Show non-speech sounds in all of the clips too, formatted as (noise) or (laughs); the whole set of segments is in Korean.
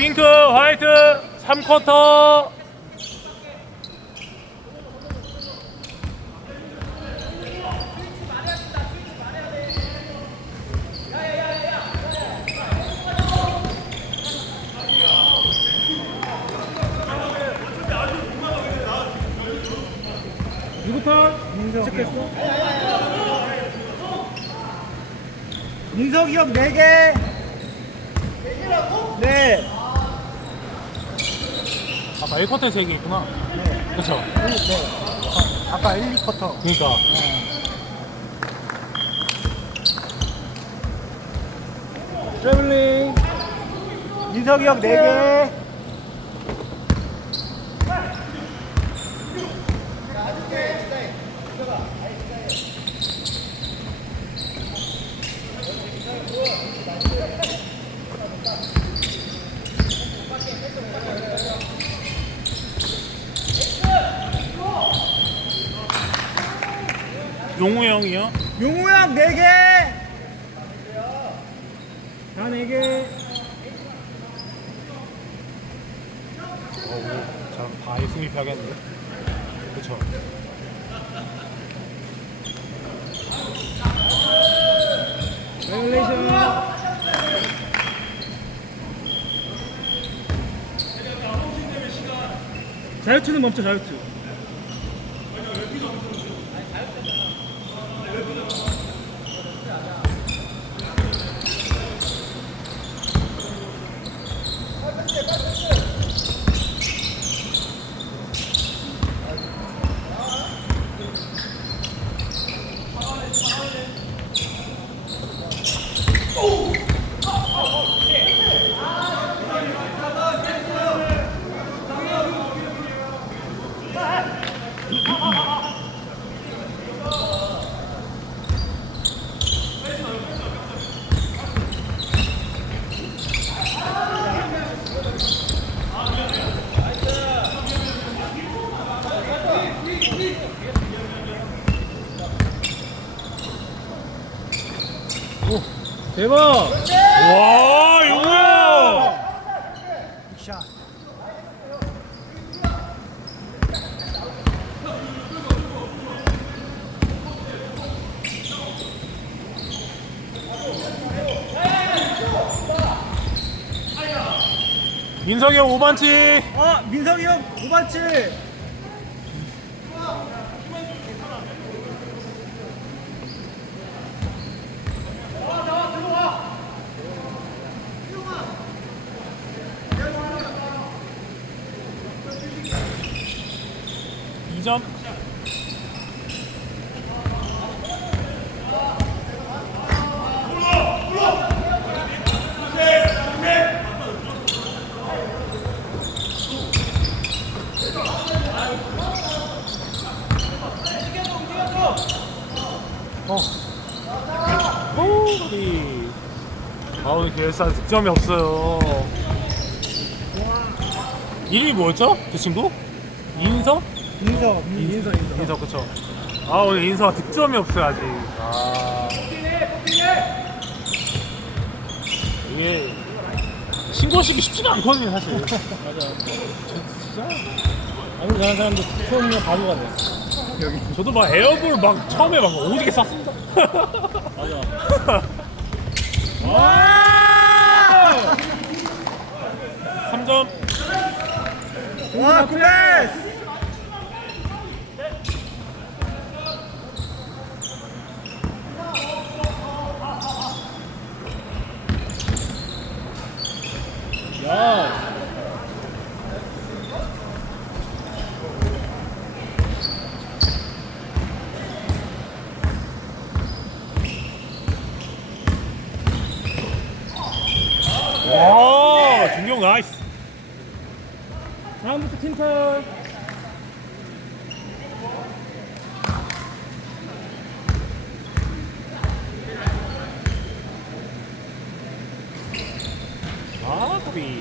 핑크 화이트 3쿼터 누구파? 체크했어? 민석이 형 4개 네 아까 1쿼터에 3개 있구나. 네. 그쵸? 네. 아까 1, 2쿼터. 그니까. 트래블링. 민석이 형 4개 용우 형이요? 용우 형 4개! 다 4개. 어우 참 바에 승립하겠는데? 그쵸? 레귤레이션. 자유투는 멈춰 자유투 대박 와 용우 형샷 민석이 형 5반치 어, 민석이 형 5반치 이점 어. 호리. 아우 계산 득점이 없어요. 이름이 뭐였죠? 그 친구? 인서? 인석 인석 인석 인서 그쵸. 아 오늘 인서가 득점이 없어요 아직. 아. 이게 신고식이 쉽지가 않거든요 사실. (laughs) 맞아 진짜 아무리 잘하는 사람도 처음이면 바보가 돼 여기 저도 막 에어볼 막 처음에 막 오지게 쐈습니다. (laughs) 맞아 와! (laughs) 3점. 와 굿패스 야 와, 준경 나이스. 다음부터 팀털 아, 까비.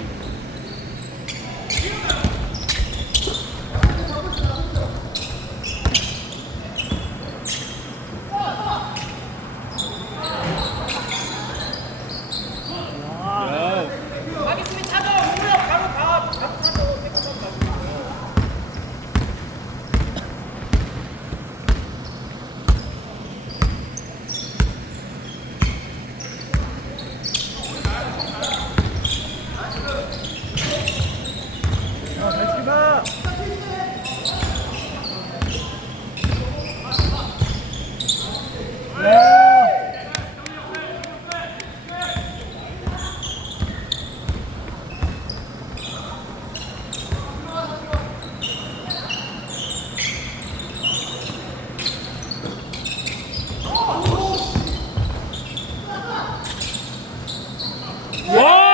야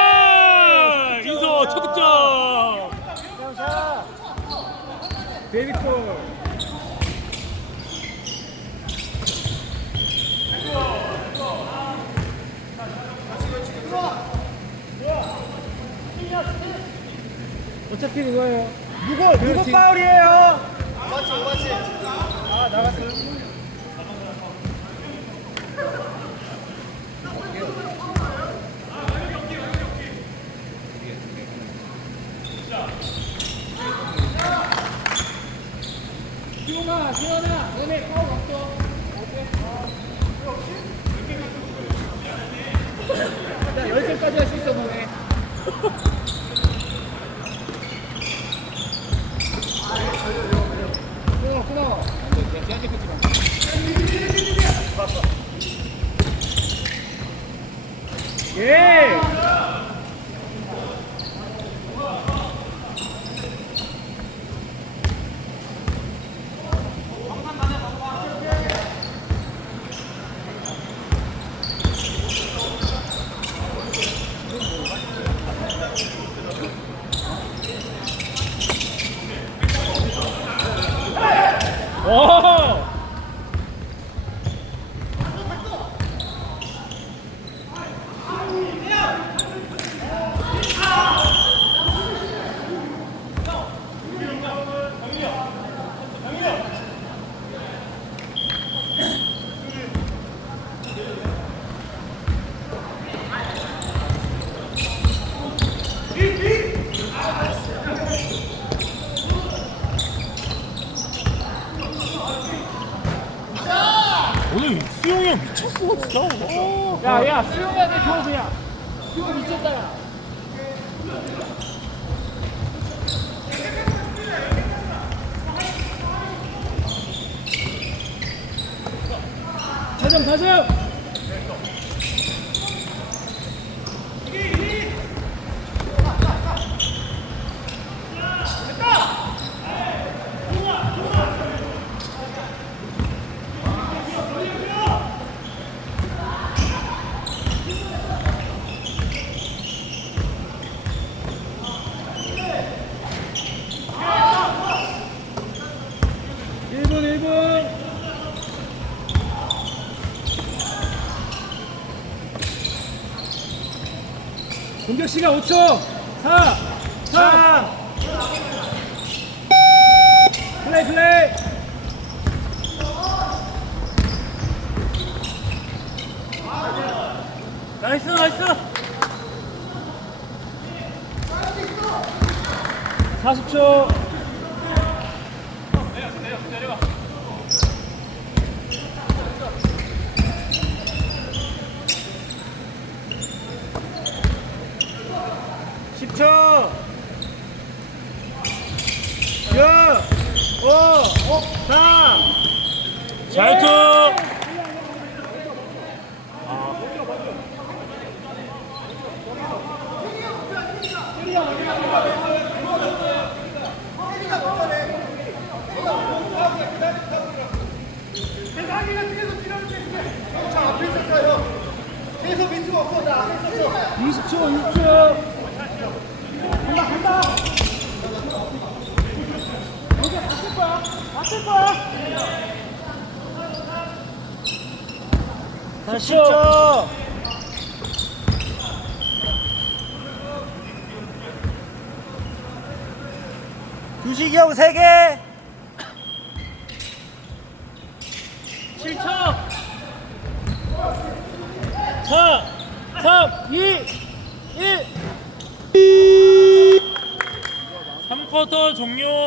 베이비콜. 어차피 그거예요. 누구 누구 팀. 파울이에요? 아 나갔어요. 시원아, 시원아, 너네 파울 없어. 나 열점까지 할 수 있어, 너네. 끊어. 걔한테 끊지 마. 예! 오! 오늘 수영이 형 미쳤어 진짜 어. 야, 야, 수영이한테 줘, 그냥. 수영 미쳤다, 야. 사점, 사점! 일분일분 공격 시간? 5초. 4 3 플레이 플레이. 나이스 나이스. 40초. 십 초 6 5 4 잘투 계속 민수가 없어 나 앞에 있었어 20초 20초 간다 간다 여기 바뀔 거야 바뀔 거야 10초. 두식이 형 3개. 7초. 4 3 2 1 3쿼터 종료